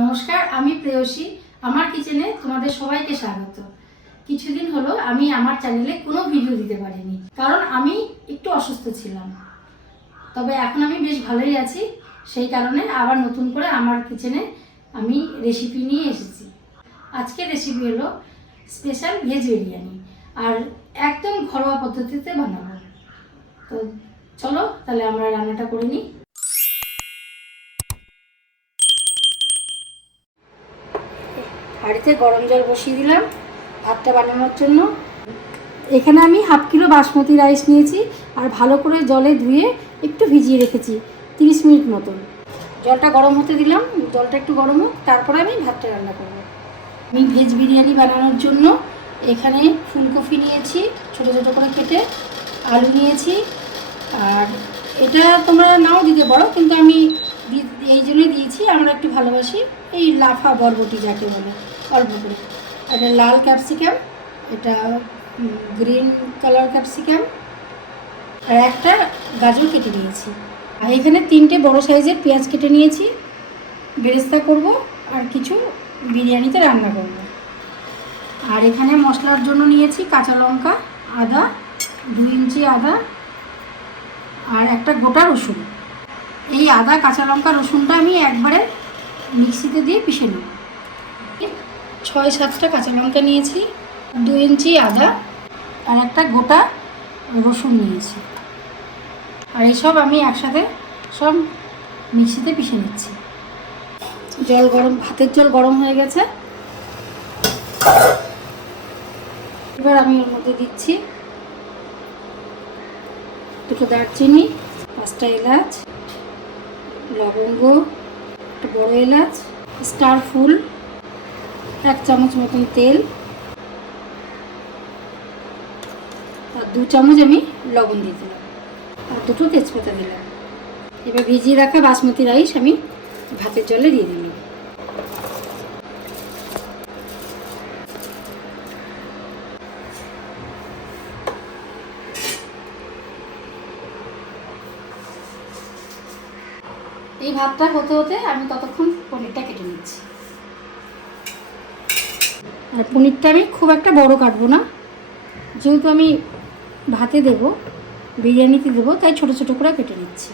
নমস্কার, আমি প্রেয়সী। আমার কিচেনে তোমাদের সবাইকে স্বাগত। কিছুদিন হলো আমি আমার চ্যানেলে কোনো ভিডিও দিতে পারিনি, কারণ আমি একটু অসুস্থ ছিলাম। তবে এখন আমি বেশ ভালোই আছি, সেই কারণে আবার নতুন করে আমার কিচেনে আমি রেসিপি নিয়ে এসেছি। আজকের রেসিপি হলো স্পেশাল ভেজ বিরিয়ানি, আর একদম ঘরোয়া পদ্ধতিতে বানাবো। তো চলো তাহলে আমরা রান্নাটা করে নিই। হাঁড়িতে গরম জল বসিয়ে দিলাম ভাতটা বানানোর জন্য। এখানে আমি হাফ কিলো বাসমতি রাইস নিয়েছি, আর ভালো করে জলে ধুয়ে একটু ভিজিয়ে রেখেছি 30 মিনিট মতন। জলটা গরম হতে দিলাম, জলটা একটু গরম হোক, তারপরে আমি ভাতটা রান্না করব। আমি ভেজ বিরিয়ানি বানানোর জন্য এখানে ফুলকপি নিয়েছি ছোটো ছোটো করে কেটে, আলু নিয়েছি, আর এটা তোমরা নাও দিতে পারো, কিন্তু আমি এই জন্যই দিয়েছি, আমরা একটু ভালোবাসি এই লাফা বরবটি যাকে বলে, অল্প করে। এটা লাল ক্যাপসিকাম, এটা গ্রিন কালার ক্যাপসিকাম, আর একটা গাজর কেটে নিয়েছি। আর এখানে 3টে বড় সাইজের পেঁয়াজ কেটে নিয়েছি, বেরেস্তা করব আর কিছু বিরিয়ানিতে রান্না করব। আর এখানে মশলার জন্য নিয়েছি কাঁচা লঙ্কা, আদা, 2 ইঞ্চি আদা, আর একটা গোটা রসুন। এই আদা, কাঁচা লঙ্কা, রসুনটা আমি একবারে মিক্সিতে দিয়ে পিষে নেব। 6-7টা কাঁচা লঙ্কা নিয়েছি, 2 ইঞ্চি আদা, আর একটা গোটা রসুন নিয়েছি। আর এইসব আমি একসাথে সব মিক্সিতে পিষে নিচ্ছি। ভাতের জল গরম হয়ে গেছে, এবার আমি এর মধ্যে দিচ্ছি 2টো দারচিনি, 5টা এলাচ, লবঙ্গ, একটা বড় এলাচ, স্টার ফুল, 1 চামচ মতন তেল, আর 2 চামচ আমি লবণ দিয়ে দিলাম, আর 2টো তেজপাতা দিলাম। এবার ভিজিয়ে রাখা বাসমতি রাইস আমি ভাতের জলে দিয়ে দিলাম। এই ভাতটা হতে হতে আমি ততক্ষণ পনিরটা কেটে নিচ্ছি। আর পনিরটা আমি খুব একটা বড় কাটবো না, যেহেতু আমি ভাতে দেবো, বিরিয়ানিতে দেবো, তাই ছোট ছোট করে কেটে নিচ্ছি।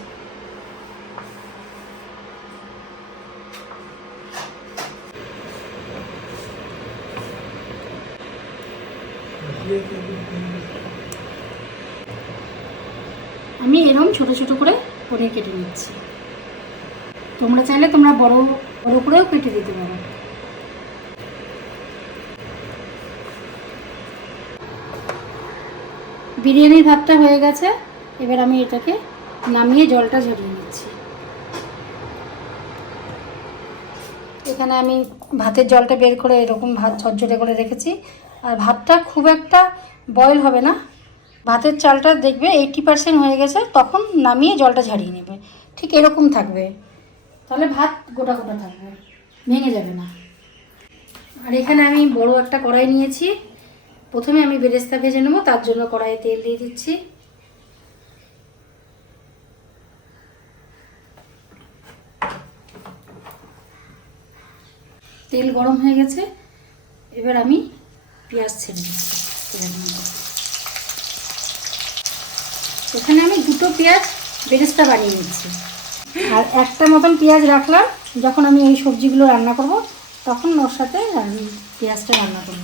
আমি এরকম ছোট ছোট করে পনির কেটে নিচ্ছি। তোমরা চাইলে তোমরা বড় বড় করেও কেটে দিতে পারো। বিরিয়ানির ভাতটা হয়ে গেছে, এবার আমি এটাকে নামিয়ে জলটা ঝরিয়ে নিচ্ছি। এখানে আমি ভাতের জলটা বের করে এরকম ভাত ঝরঝরে করে রেখেছি। আর ভাতটা খুব একটা বয়েল হবে না, ভাতের চালটা দেখবে 80% হয়ে গেছে, তখন নামিয়ে জলটা ঝরিয়ে নেবে। ঠিক এরকম থাকবে, তাহলে ভাত গোটা গোটা থাকবে, ভেঙে যাবে না। আর এখানে আমি বড় একটা কড়াই নিয়েছি, প্রথমে আমি বেরেস্তা ভেজে নেব, তার জন্য কড়াইয়ে তেল দিয়ে দিচ্ছি। তেল গরম হয়ে গেছে, এবার আমি পেঁয়াজ ছেড়ে দিচ্ছি তেলের মধ্যে। এখানে আমি 2টো পেঁয়াজ বেরেস্তা বানিয়ে নিচ্ছি, আর একটা মতন পেঁয়াজ রাখলাম, যখন আমি এই সবজিগুলো রান্না করব তখন ওর সাথে আমি পেঁয়াজটা রান্না করব।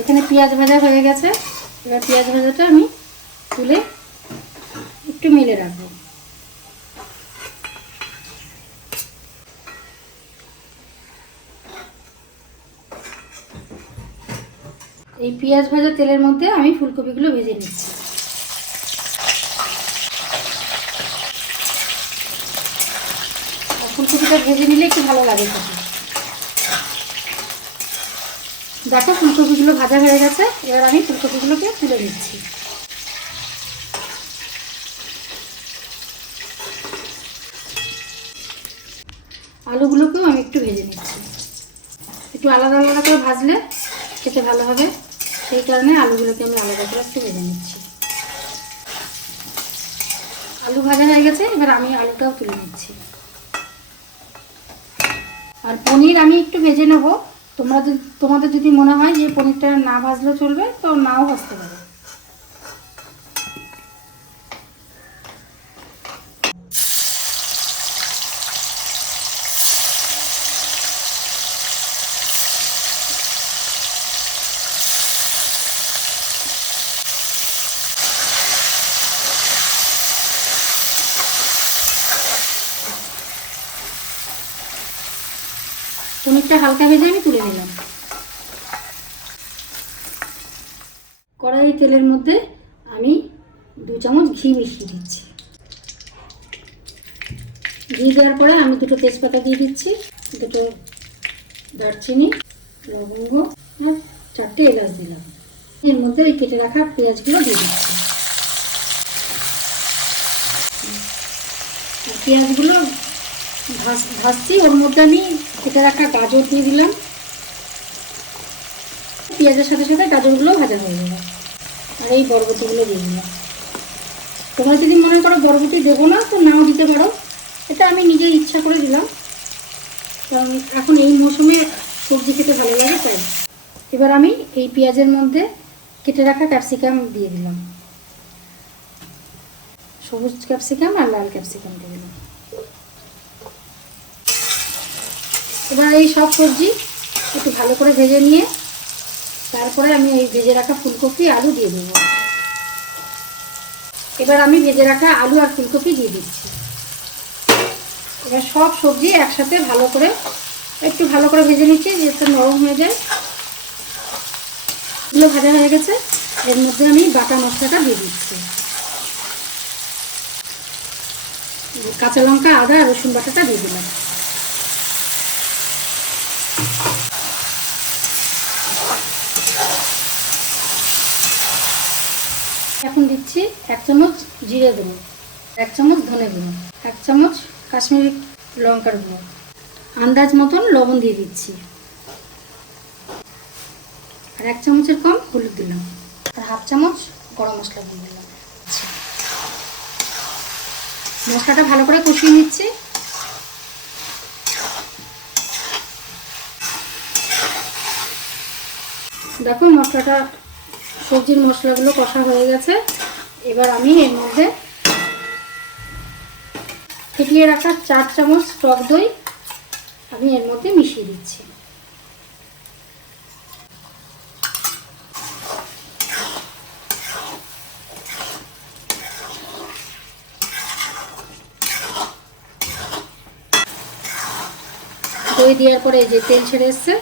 এখানে পেঁয়াজ ভাজা হয়ে গেছে, এবার পেঁয়াজ ভাজাটা আমি তুলে একটু মেলে রাখবো। এই পেঁয়াজ ভাজা তেলের মধ্যে আমি ফুলকপিগুলো ভেজে নিচ্ছি। আর ফুলকপিটা ভেজে নিলে একটু ভালো লাগে খেতে। দেখো ফুলকপিগুলো ভাজা হয়ে গেছে, এবার আমি ফুলকপিগুলোকে তুলে নিচ্ছি। আলুগুলোকেও আমি একটু ভেজে নিচ্ছি, একটু আলাদা আলাদা করে ভাজলে খেতে ভালো হবে, সেই কারণে আলুগুলোকে আমি আলাদা করে একটু ভেজে নিচ্ছি। আলু ভাজা হয়ে গেছে, এবার আমি আলুটাও তুলে নিচ্ছি। আর পনির আমি একটু ভেজে নেব। তোমাদের যদি মনে হয় যে পনিরটা না ভাজলেও চলবে, তো নাও ভাজতে পারো। পনিরটা হালকা ভেজে আমি তুলে নিলাম। কড়াই তেলের মধ্যে আমি 2 চামচ ঘি মিশিয়ে দিচ্ছি। ঘি দেওয়ার পরে আমি 2টো তেজপাতা দিয়ে দিচ্ছি, 2টো দারচিনি, লবঙ্গ আর 4টে এলাচ দিলাম। এর মধ্যে ওই কেটে রাখা পেঁয়াজগুলো দিয়ে দিচ্ছি। পেঁয়াজগুলো ভাজছি, ওর মধ্যে আমি কেটে রাখা গাজর দিয়ে দিলাম। পেঁয়াজের সাথে সাথে গাজরগুলো ভাজা হয়ে যাবে। আর এই বরবটিগুলো দিয়ে দিলাম। তোমরা যদি মনে করো বরবটি দেবো না, তো নাও দিতে পারো। এটা আমি নিজের ইচ্ছা করে দিলাম, কারণ এখন এই মৌসুমে সবজি খেতে ভালো লাগে তাই। এবার আমি এই পেঁয়াজের মধ্যে কেটে রাখা ক্যাপসিকাম দিয়ে দিলাম। সবুজ ক্যাপসিকাম আর লাল ক্যাপসিকাম দিয়ে দিলাম। এবার এই সব সবজি একটু ভালো করে ভেজে নিয়ে তারপরে আমি এই ভেজে রাখা ফুলকপি আলু দিয়ে দেবো। এবার আমি ভেজে রাখা আলু আর ফুলকপি দিয়ে দিচ্ছি। এবার সব সবজি একসাথে একটু ভালো করে ভেজে নিচ্ছি, যাতে নরম হয়ে যায়। এগুলো ভাজা হয়ে গেছে, এর মধ্যে আমি বাটা মশলাটা দিয়ে দিচ্ছি। কাঁচা লঙ্কা, আদা, রসুন বাটাটা দিয়ে দিলাম। এখন দিচ্ছি 1 চামচ জিরে গুঁড়ো, 1 চামচ ধনে গুঁড়ো, 1 চামচ কাশ্মীরি লঙ্কার গুঁড়ো, আন্দাজ মতন লবণ দিয়ে দিচ্ছি। আর 1 চামচের কম হলুদ দিলাম, আর 1/2 চামচ গরম মশলা দিয়ে দিলাম। মশলাটা ভালো করে কষিয়ে নিচ্ছি। দেখো সবজির মশলাগুলো কষা হয়ে গেছে। এবার আমি এর মধ্যে ফেটিয়ে রাখা 4 চামচ টক দই আমি এর মধ্যে মিশিয়ে দিচ্ছি। দই দেওয়ার পরে এই যে তেল ছেড়ে এসছে।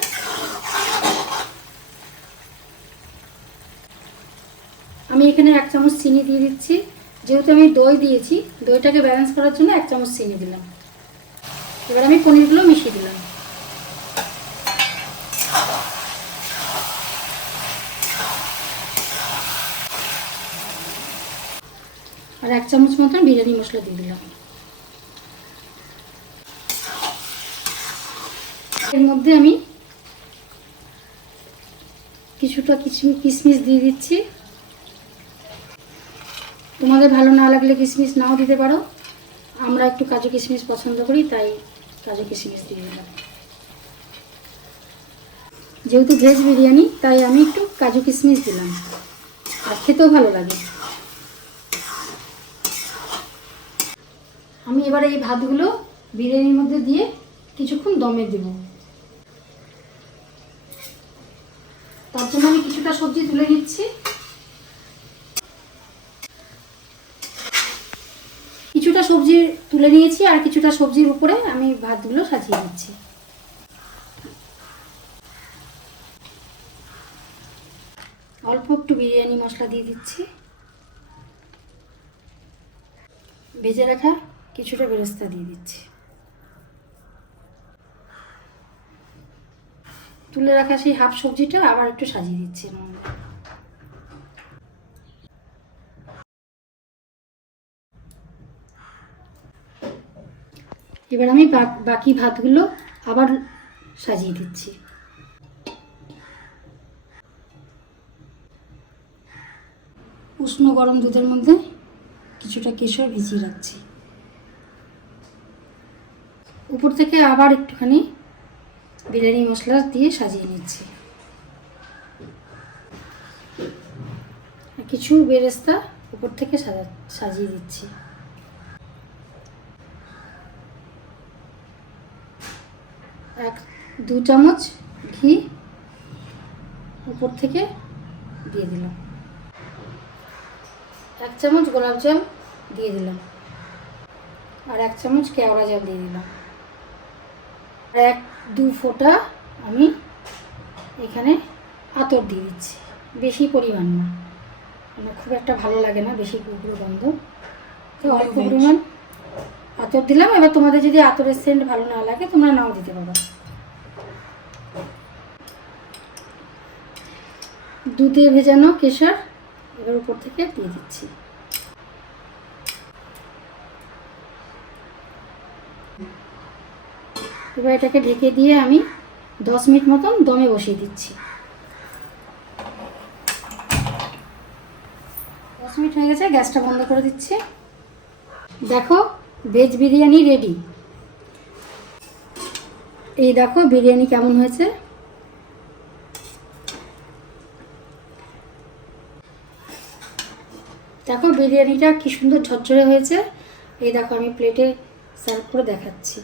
আমি এখানে 1 চামচ চিনি দিয়ে দিচ্ছি। যেহেতু আমি দই দিয়েছি, দইটাকে ব্যালেন্স করার জন্য 1 চামচ চিনি দিলাম। এবার আমি পনিরগুলো মিশিয়ে দিলাম। আর 1 চামচ মতন বিরিয়ানি মশলা দিয়ে দিলাম। এর মধ্যে আমি কিছুটা কিশমিশ দিয়ে দিচ্ছি। তোমাদের ভালো না লাগলে কিশমিশ নাও দিতে পারো। আমরা একটু কাজু কিশমিশ পছন্দ করি, তাই কাজু কিশমিশ দিয়ে দিলাম। যেহেতু ভেজ বিরিয়ানি, তাই আমি একটু কাজু কিশমিশ দিলাম, আর খেতেও ভালো লাগে। আমি এবার এই ভাতগুলো বিরিয়ানির মধ্যে দিয়ে কিছুক্ষণ দমে দেব। তার জন্য আমি কিছুটা সবজি তুলে নিচ্ছি। কিছুটা সবজি তুলে নিয়েছি, আর কিছুটা সবজির উপরে আমি ভাতগুলো সাজিয়ে দিচ্ছি। অল্প একটু বিরিয়ানি মশলা দিয়ে দিচ্ছি। ভেজে রাখা কিছুটা বেরেস্তা দিয়ে দিচ্ছি। তুলে রাখা সেই হাফ সবজিটা আবার একটু সাজিয়ে দিচ্ছি। এবার আমি বাকি ভাতগুলো আবার সাজিয়ে দিচ্ছি। উষ্ণ গরম দুধের মধ্যে কিছুটা কেশর ভিজিয়ে রাখছি। উপর থেকে আবার একটুখানি বিরিয়ানি মশলা দিয়ে সাজিয়ে নিচ্ছি। কিছু বেরেস্তা উপর থেকে সাজিয়ে দিচ্ছি। দু চামচ ঘি উপর থেকে দিয়ে দিলাম। 1 চামচ গোলাপ জল দিয়ে দিলাম। আর 1 চামচ কেওড়া জল দিয়ে দিলাম। আর 1-2 ফোঁটা আমি এখানে আতর দিয়ে দিচ্ছি, বেশি পরিমাণ না, আমার খুব একটা ভালো লাগে না বেশি কুকুরো গন্ধ, তো অল্প পরিমাণ আতর দিলাম। এবার তোমাদের যদি আতরের সেন্ট ভালো না লাগে তোমরা নাও দিতে পারো। দুধে ভেজানো কেশর এবার উপর থেকে দিয়ে দিচ্ছি। এবার এটাকে ঢেকে দিয়ে আমি 10 মিনিট মতন দমে বসিয়ে দিচ্ছি। 10 মিনিট হয়ে গেছে, গ্যাসটা বন্ধ করে দিচ্ছি। দেখো ভেজ বিরিয়ানি রেডি। এই দেখো বিরিয়ানি কেমন হয়েছে। দেখো বিরিয়ানিটা কি সুন্দর ঝরঝরে হয়েছে। এই দেখো আমি প্লেটে সার্ভ করে দেখাচ্ছি।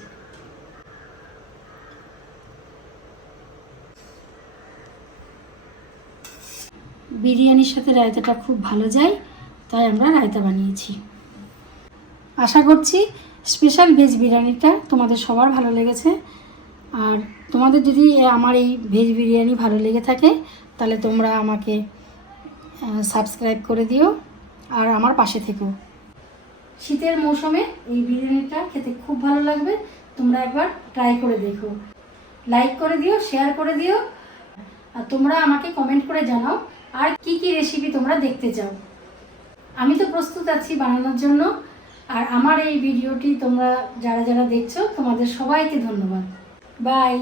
বিরিয়ানির সাথে রায়তাটা খুব ভালো যায়, তাই আমরা রায়তা বানিয়েছি। আশা করছি স্পেশাল ভেজ বিরিয়ানিটা তোমাদের সবার ভালো লেগেছে। আর তোমাদের যদি আমার এই ভেজ বিরিয়ানি ভালো লেগে থাকে তাহলে তোমরা আমাকে সাবস্ক্রাইব করে দিও আর আমার পাশে থেকো। শীতের মৌসুমে এই বিরিয়ানিটা খেতে খুব ভালো লাগবে, তোমরা একবার ট্রাই করে দেখো। লাইক করে দিও, শেয়ার করে দিও, আর তোমরা আমাকে কমেন্ট করে জানাও আর কি কি রেসিপি তোমরা দেখতে চাও। আমি তো প্রস্তুত আছি বানানোর জন্য। আর আমার এই ভিডিওটি তোমরা যারা যারা দেখছো তোমাদের সবাইকে ধন্যবাদ। বাই।